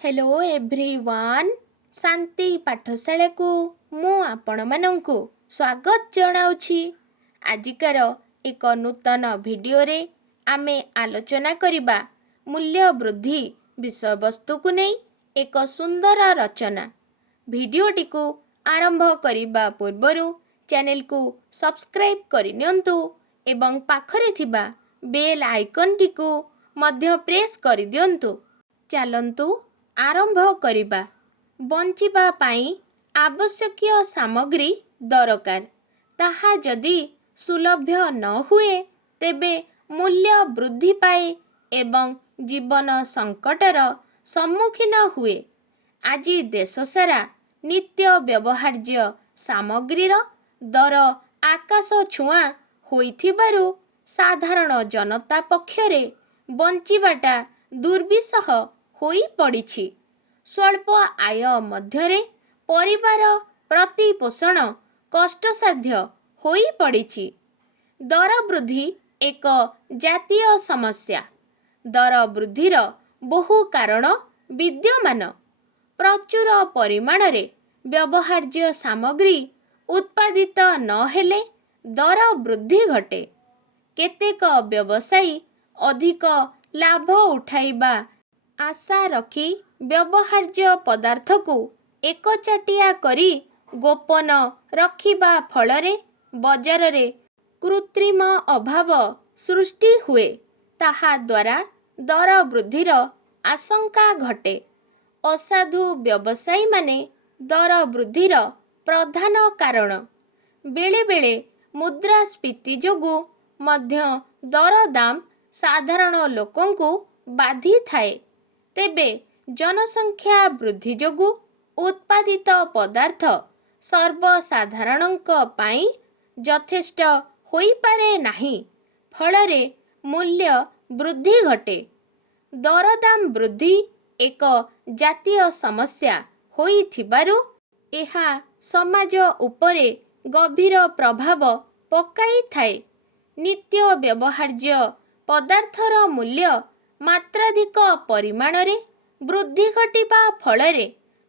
Hello everyone शांति पाठशाला को मु आपण मानंकु स्वागत जनाउछि। आजिकार एक नूतन वीडियो रे आमे आलोचना करिबा मूल्य वृद्धि विषय वस्तु को नहीं एक सुंदर रचना। वीडियोटी को आरंभ करिबा पूर्वरु चैनल को सब्सक्राइब करिनियंतु एवं पाखरे थिबा बेल आइकन टी को मध्य प्रेस करि दियंतु। चलंतु आरंभ करिबा। बंचिबा पाई आवश्यकीय सामग्री दरकार, ताहा जदि सुलभ्य न हुए तेबे मूल्य वृद्धि पाए एवं जीवन संकटर सम्मुखीन हुए। आजि देश सारा नित्य व्यवहार्य सामग्रीर दर आकाश छुआ होइथिबारु साधारण जनता पक्षरे बंचिबाटा दुर्विसह होई पड़िछि। स्वल्प आय मध्यरे परिवार प्रतिपोषण कष्टसाध्य होई पड़िछि। दर वृद्धि एक जातीय समस्या। दर वृद्धिर बहु कारण विद्यमान। प्रचुर परिमाण रे व्यवहार्य सामग्री उत्पादित न हेले दर वृद्धि घटे। केतेक व्यवसायी अधिक लाभ उठाइबा आशा रखी व्यवहार्य पदार्थ को एकचाटिया करी गोपन रखिबा फलरे बजार रे कृत्रिम अभाव सृष्टि हुए। ताहा द्वारा दर वृद्धिर आशंका घटे। असाधु व्यवसायी माने दर वृद्धिर प्रधान कारण। बेले बेले मुद्रास्फीति जोगु मध्य दर दाम साधारण लोकंकु बाधी थाए। तेबे जनसंख्या वृद्धि जोगु उत्पादित पदार्थ सर्वसाधारणଙ୍କ ପାଇଁ ଯଥେଷ୍ଟ ହୋଇପାରେ ନାହିଁ। ଫଳରେ ମୂଲ୍ୟ ବୃଦ୍ଧି ଘଟେ। ଦରଦାମ ବୃଦ୍ଧି ଏକ ଜାତୀୟ ସମସ୍ୟା ହୋଇଥିବାରୁ ଏହା ସମାଜ ଉପରେ ଗଭୀର ପ୍ରଭାବ ପକାଇଥାଏ। ନିତ୍ୟ ବ୍ୟବହାର୍ଯ୍ୟ ପଦାର୍ଥର ମୂଲ୍ୟ ମାତ୍ରାଧିକ ପରିମାଣରେ ବୃଦ୍ଧି ଘଟିବା ଫଳରେ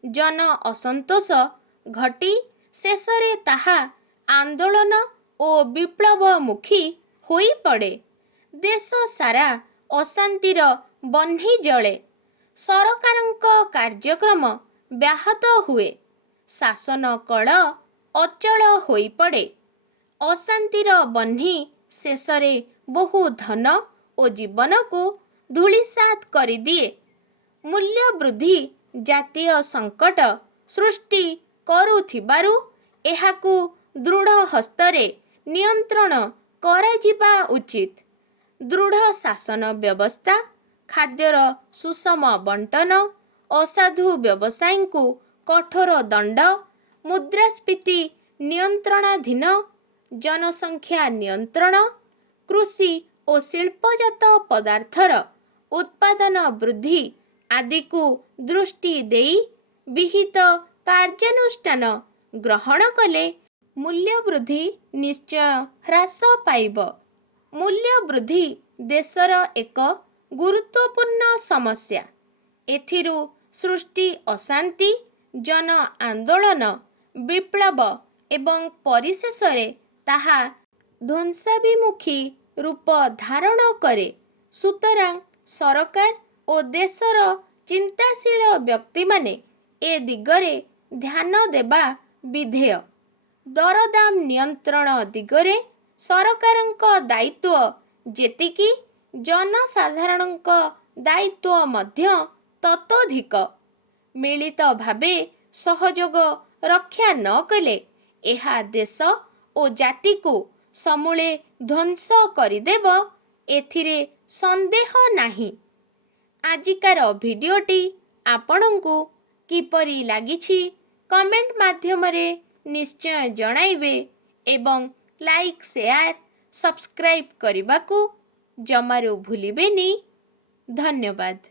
ଜନ ଅସନ୍ତୋଷ ଘଟି ଶେଷରେ ତାହା ଆନ୍ଦୋଳନ ଓ ବିପ୍ଳବମୁଖୀ ହୋଇପଡ଼େ। ଦେଶ ସାରା ଅଶାନ୍ତିର ବହ୍ନି ଜଳେ। ସରକାରଙ୍କ କାର୍ଯ୍ୟକ୍ରମ ବ୍ୟାହତ ହୁଏ। ଶାସନ କଳ ଅଚଳ ହୋଇପଡ଼େ। ଅଶାନ୍ତିର ବହ୍ନି ଶେଷରେ ବହୁ ଧନ ଓ ଜୀବନକୁ ଧୂଳିସାତ୍ କରିଦିଏ। ମୂଲ୍ୟ ବୃଦ୍ଧି ଜାତୀୟ ସଂକଟ ସୃଷ୍ଟି କରୁଥିବାରୁ ଏହାକୁ ଦୃଢ଼ ହସ୍ତରେ ନିୟନ୍ତ୍ରଣ କରାଯିବା ଉଚିତ। ଦୃଢ଼ ଶାସନ ବ୍ୟବସ୍ଥା, ଖାଦ୍ୟର ସୁଷମ ବଣ୍ଟନ, ଅସାଧୁ ବ୍ୟବସାୟୀଙ୍କୁ କଠୋର ଦଣ୍ଡ, ମୁଦ୍ରାସ୍ଫୀତି ନିୟନ୍ତ୍ରଣାଧୀନ, ଜନସଂଖ୍ୟା ନିୟନ୍ତ୍ରଣ, କୃଷି ଓ ଶିଳ୍ପଜାତ ପଦାର୍ଥର ଉତ୍ପାଦନ ବୃଦ୍ଧି ଆଦିକୁ ଦୃଷ୍ଟି ଦେଇ ବିହିତ କାର୍ଯ୍ୟାନୁଷ୍ଠାନ ଗ୍ରହଣ କଲେ ମୂଲ୍ୟ ବୃଦ୍ଧି ନିଶ୍ଚୟ ହ୍ରାସ ପାଇବ। ମୂଲ୍ୟ ବୃଦ୍ଧି ଦେଶର ଏକ ଗୁରୁତ୍ୱପୂର୍ଣ୍ଣ ସମସ୍ୟା। ଏଥିରୁ ସୃଷ୍ଟି ଅଶାନ୍ତି, ଜନ ଆନ୍ଦୋଳନ, ବିପ୍ଳବ ଏବଂ ପରିଶେଷରେ ତାହା ଧ୍ୱଂସାଭିମୁଖୀ ରୂପ ଧାରଣ କରେ। ସୁତରାଂ ସରକାର ଓ ଦେଶର ଚିନ୍ତାଶୀଳ ବ୍ୟକ୍ତିମାନେ ଏ ଦିଗରେ ଧ୍ୟାନ ଦେବା ବିଧେୟ। ଦରଦାମ ନିୟନ୍ତ୍ରଣ ଦିଗରେ ସରକାରଙ୍କ ଦାୟିତ୍ୱ ଯେତିକି, ଜନସାଧାରଣଙ୍କ ଦାୟିତ୍ୱ ମଧ୍ୟ ତତୋଧିକ। ମିଳିତ ଭାବେ ସହଯୋଗ ରକ୍ଷା ନ କଲେ ଏହା ଦେଶ ଓ ଜାତିକୁ ସମୂଳେ ଧ୍ୱଂସ କରିଦେବ, ଏଥିରେ ସନ୍ଦେହ ନାହିଁ। ଆଜିକାର ଭିଡ଼ିଓଟି ଆପଣଙ୍କୁ କିପରି ଲାଗିଛି କମେଣ୍ଟ ମାଧ୍ୟମରେ ନିଶ୍ଚୟ ଜଣାଇବେ ଏବଂ ଲାଇକ୍, ସେୟାର, ସବସ୍କ୍ରାଇବ୍ କରିବାକୁ ଜମାରୁ ଭୁଲିବେନି। ଧନ୍ୟବାଦ।